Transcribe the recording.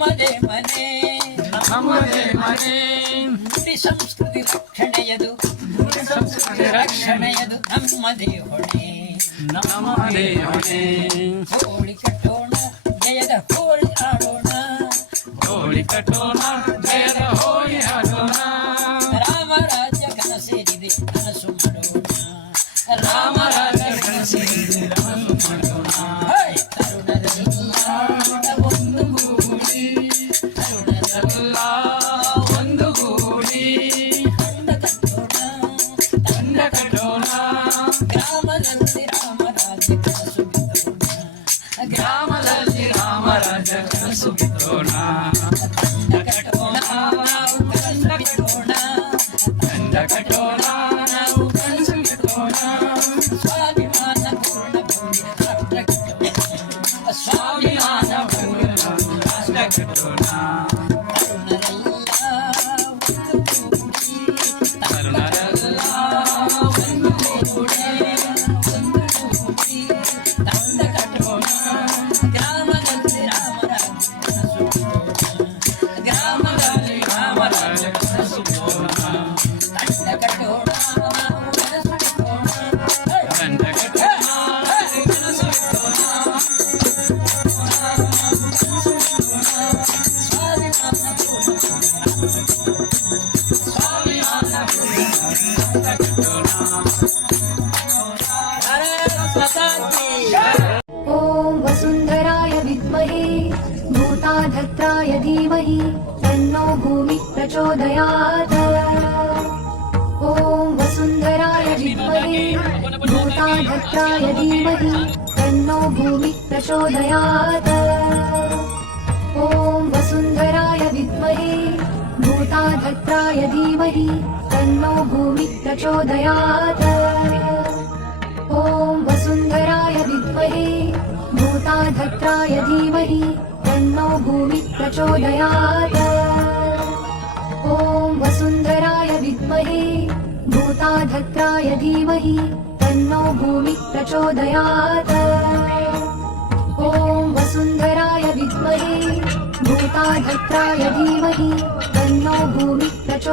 ನಮ್ಮದೇ ಮನೆ ನುಡಿ ಸಂಸ್ಕೃತಿ ರಕ್ಷಣೆಯದು ನಮ್ಮದೇ ಹೊಣೆ ಹೋಳಿ ಕಟ್ಟೋಣ ಜಯದ ಹೋಳಿ ಆಡೋಣ ರಾಮರಾಜ್ಯ ಕನಸೇರಿದೆ ಕನಸು ಮಾಡೋಣ ರಾಮರಾಜ್ಯ ಕನಸೇರಿದೆ ಕನಸು ಮಾಡೋಣ ತರುಣರೆಲ್ಲ ಒಂದುಗೂಡಿ ತಂಡ ಕಟ್ಟೋಣ ಗ್ರಾಮದಲ್ಲಿ ರಾಮರಾಜ್ಯ ಕನಸು ಬಿತ್ತೋಣ ಸ್ವಾಭಿಮಾನ ಪೂರ್ಣ ಭೂಮಿ ಸ್ವಾಭಿಮಾನ ಪೂರ್ಣ ರಾಷ್ಟ್ರ ಕಟ್ಟೋಣ ॐ वसुन्धराय विद्महे भूताधत्राय धीमहि तन्नो भूमिः प्रचोदयात् ॐ वसुन्धराय विद्महे भूताधत्राय धीमहि तन्नो भूमिः प्रचोदयात् ॐ वसुन्धराय विद्महे भूताधत्राय धीमहि तन्नो भूमिः प्रचोदयात् ॐ वसुन्धराय विद्महे भूताधत्राय धीमहि तन्नो भूमिः प्रचोदयात् ॐ वसुन्धराय विद्महे भूताधत्राय धीमहि तन्नो भूमिः प्रचोदयात् ॐ वसुन्धराय विद्महे भूताधत्राय धीमहि तन्नो भूमिः प्रचोदयात्